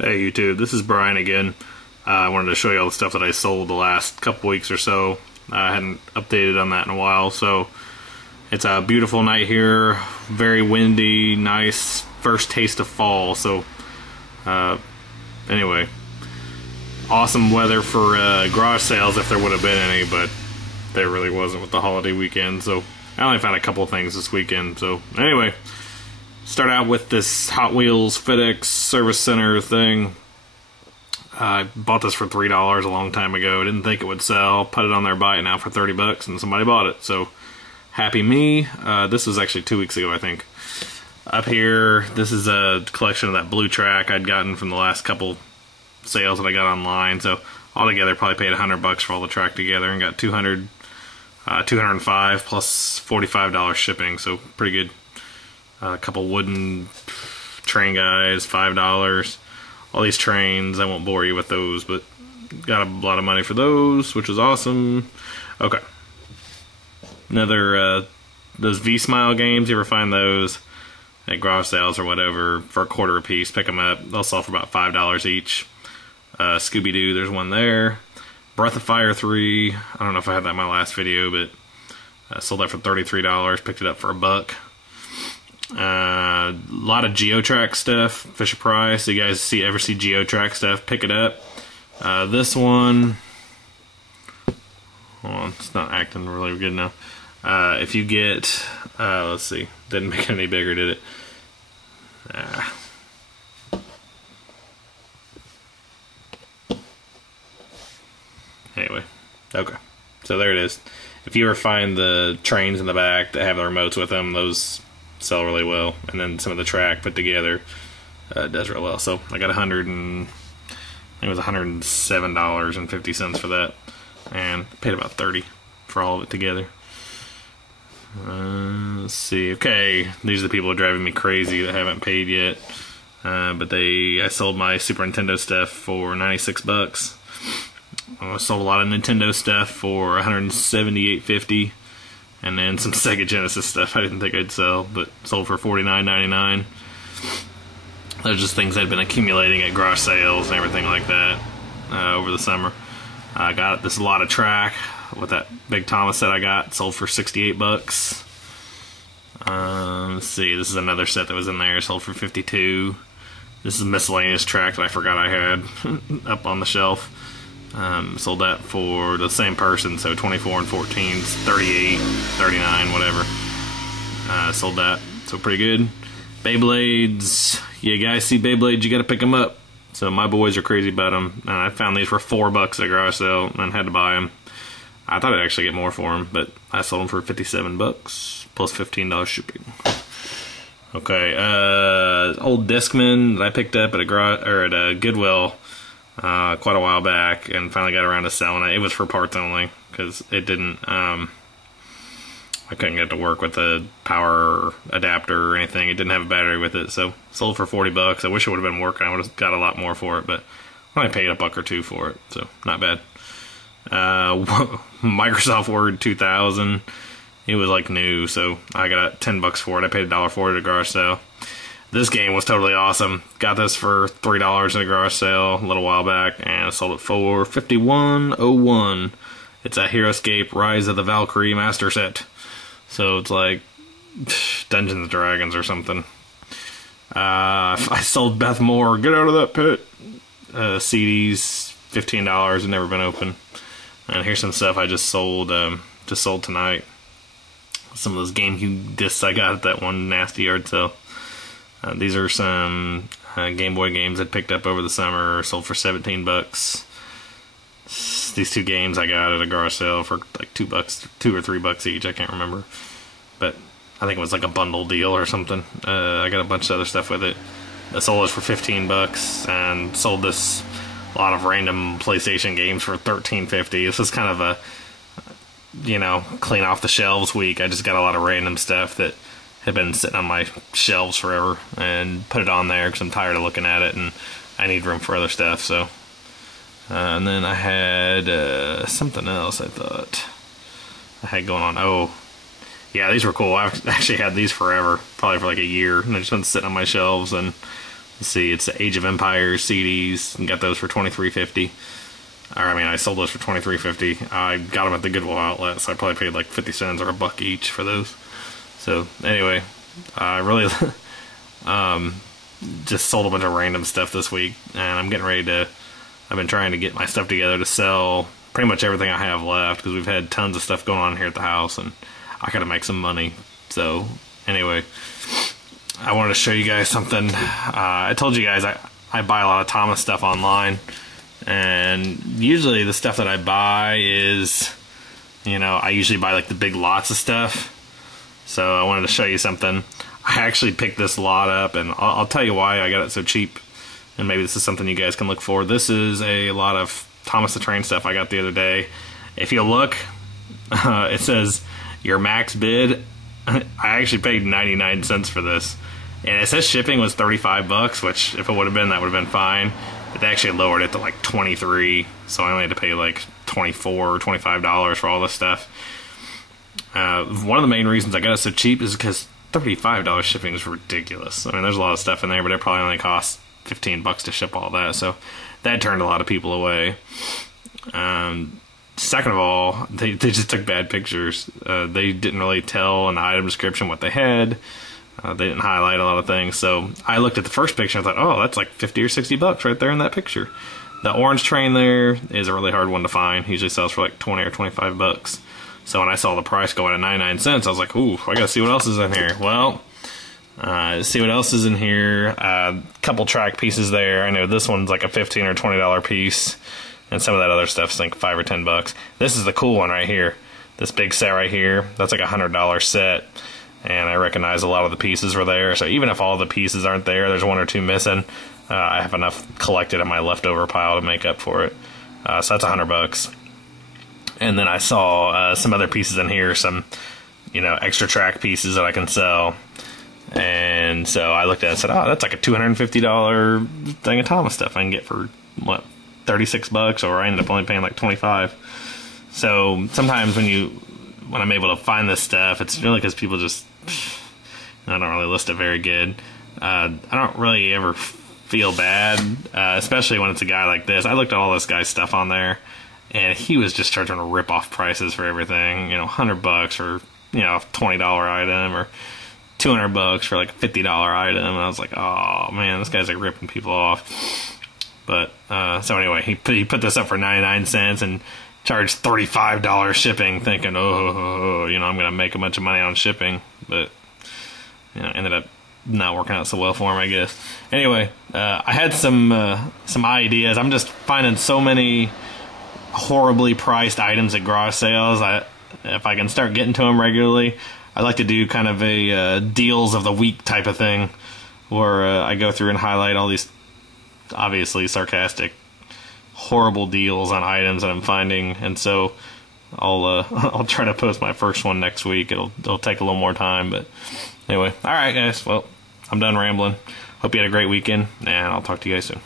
Hey YouTube, this is Brian again. I wanted to show you all the stuff that I sold the last couple weeks or so. I hadn't updated on that in a while, so it's a beautiful night here, very windy, nice, first taste of fall. So anyway, awesome weather for garage sales if there would have been any, but there really wasn't with the holiday weekend, so I only found a couple of things this weekend. So anyway, start out with this Hot Wheels FedEx Service Center thing. I bought this for $3 a long time ago. Didn't think it would sell. Put it on there, buy it now for 30 bucks, and somebody bought it. So happy me. This was actually 2 weeks ago, I think. Up here, this is a collection of that blue track I'd gotten from the last couple sales that I got online. So altogether, probably paid 100 bucks for all the track together and got 205 plus $45 shipping. So pretty good. A couple wooden train guys, $5. All these trains, I won't bore you with those, but got a lot of money for those, which is awesome. Okay. Another, those V-Smile games, you ever find those at garage sales or whatever for $1 a piece? Pick them up. They'll sell for about $5 each. Scooby-Doo, there's one there. Breath of Fire 3. I don't know if I had that in my last video, but I sold that for $33. Picked it up for $1. A lot of Geotrack stuff, Fisher Price. You guys ever see Geotrack stuff, pick it up. This one, hold on, it's not acting really good now. If you get, let's see, didn't make it any bigger, did it? Anyway, okay, so there it is. If you ever find the trains in the back that have the remotes with them, those sell really well, and then some of the track put together does real well. So I got I think it was $107.50 for that, and paid about $30 for all of it together. Let's see. Okay, these are the people who are driving me crazy that haven't paid yet. But I sold my Super Nintendo stuff for 96 bucks. I sold a lot of Nintendo stuff for $178.50. And then some Sega Genesis stuff I didn't think I'd sell, but sold for $49.99. Those are just things I'd been accumulating at garage sales and everything like that over the summer. I got this a lot of track with that Big Thomas set I got, sold for 68 bucks. Let's see, this is another set that was in there, sold for 52. This is miscellaneous track that I forgot I had up on the shelf. Sold that for the same person, so 24 and 14s, 38, 39, whatever. Sold that, so pretty good. Beyblades, you guys see Beyblades, you gotta pick them up. So my boys are crazy about them. I found these for $4 at a garage sale and had to buy them. I thought I'd actually get more for them, but I sold them for 57 bucks plus $15 shipping. Okay, old Discman that I picked up at a Goodwill quite a while back, and finally got around to selling it. It was for parts only because it didn't. I couldn't get it to work with the power adapter or anything. It didn't have a battery with it, so sold for 40 bucks. I wish it would have been working. I would have got a lot more for it, but I only paid $1 or $2 for it, so not bad. Microsoft Word 2000. It was like new, so I got 10 bucks for it. I paid $1 for it at a garage sale. This game was totally awesome. Got this for $3 at a garage sale a little while back, and I sold it for $51.01. It's a HeroScape Rise of the Valkyrie Master Set. So it's like Dungeons and Dragons or something. I sold Beth Moore, Get Out of That Pit. CDs, $15, and never been open. And here's some stuff I just sold tonight. Some of those GameCube discs I got at that one nasty yard sale. These are some Game Boy games I picked up over the summer, sold for 17 bucks. These two games I got at a garage sale for like $2 or $3 each, I can't remember. But I think it was like a bundle deal or something. I got a bunch of other stuff with it. I sold it for 15 bucks and sold a lot of random PlayStation games for $13.50. This is kind of a, clean off the shelves week. I just got a lot of random stuff that had been sitting on my shelves forever and put it on there because I'm tired of looking at it and I need room for other stuff. So and then I had something else I thought I had going on. Oh yeah, these were cool. I've actually had these forever, probably for like a year, and they've just been sitting on my shelves, and see, it's the Age of Empires CDs, and got those for $23.50. Or, I mean, I sold those for $23.50. I got them at the Goodwill outlet, so I probably paid like 50 cents or $1 each for those. So, anyway, I really just sold a bunch of random stuff this week, and I'm getting ready to, I've been trying to get my stuff together to sell pretty much everything I have left, because we've had tons of stuff going on here at the house, and I gotta make some money. So, anyway, I wanted to show you guys something. I told you guys I buy a lot of Thomas stuff online, and usually the stuff that I buy is, you know, I usually buy like the big lots of stuff. So I wanted to show you something. I actually picked this lot up, and I'll tell you why I got it so cheap, and maybe this is something you guys can look for. This is a lot of Thomas the Train stuff I got the other day. If you look, it says your max bid. I actually paid 99 cents for this, and it says shipping was $35, which if it would have been, that would have been fine. But they actually lowered it to like 23, so I only had to pay like $24 or $25 for all this stuff. One of the main reasons I got it so cheap is because $35 shipping is ridiculous. I mean, there's a lot of stuff in there, but it probably only costs $15 to ship all that, so that turned a lot of people away. Second of all, they just took bad pictures. They didn't really tell in the item description what they had. They didn't highlight a lot of things. So I looked at the first picture and I thought, oh, that's like $50 or $60 right there in that picture. The orange train there is a really hard one to find. He usually sells for like 20 or $25. So when I saw the price going at 99 cents, I was like, ooh, I gotta see what else is in here. Well, see what else is in here. Couple track pieces there. I know this one's like a $15 or $20 piece. And some of that other stuff's like $5 or $10. This is the cool one right here. This big set right here. That's like a $100 set. And I recognize a lot of the pieces were there. So even if all the pieces aren't there, there's one or two missing. I have enough collected in my leftover pile to make up for it. So that's $100. And then I saw some other pieces in here, some, you know, extra track pieces that I can sell. And so I looked at it and said, oh, that's like a $250 thing of Thomas stuff I can get for, what, $36, or I ended up only paying like $25. So sometimes when I'm able to find this stuff, it's really because people just, I don't really list it very good. I don't really ever feel bad, especially when it's a guy like this. I looked at all this guy's stuff on there, and he was just charging rip-off prices for everything. You know, $100 for, you know, a $20 item, or $200 for like a $50 item. And I was like, oh man, this guy's like ripping people off. But so anyway, he put this up for 99 cents and charged $35 shipping, thinking, oh, you know, I'm gonna make a bunch of money on shipping. But you know, ended up not working out so well for him, I guess. Anyway, I had some ideas. I'm just finding so many horribly priced items at garage sales. If I can start getting to them regularly, I'd like to do kind of a deals of the week type of thing, where I go through and highlight all these obviously sarcastic, horrible deals on items that I'm finding. And so I'll try to post my first one next week. It'll take a little more time, but anyway. All right, guys. Well, I'm done rambling. Hope you had a great weekend, and I'll talk to you guys soon.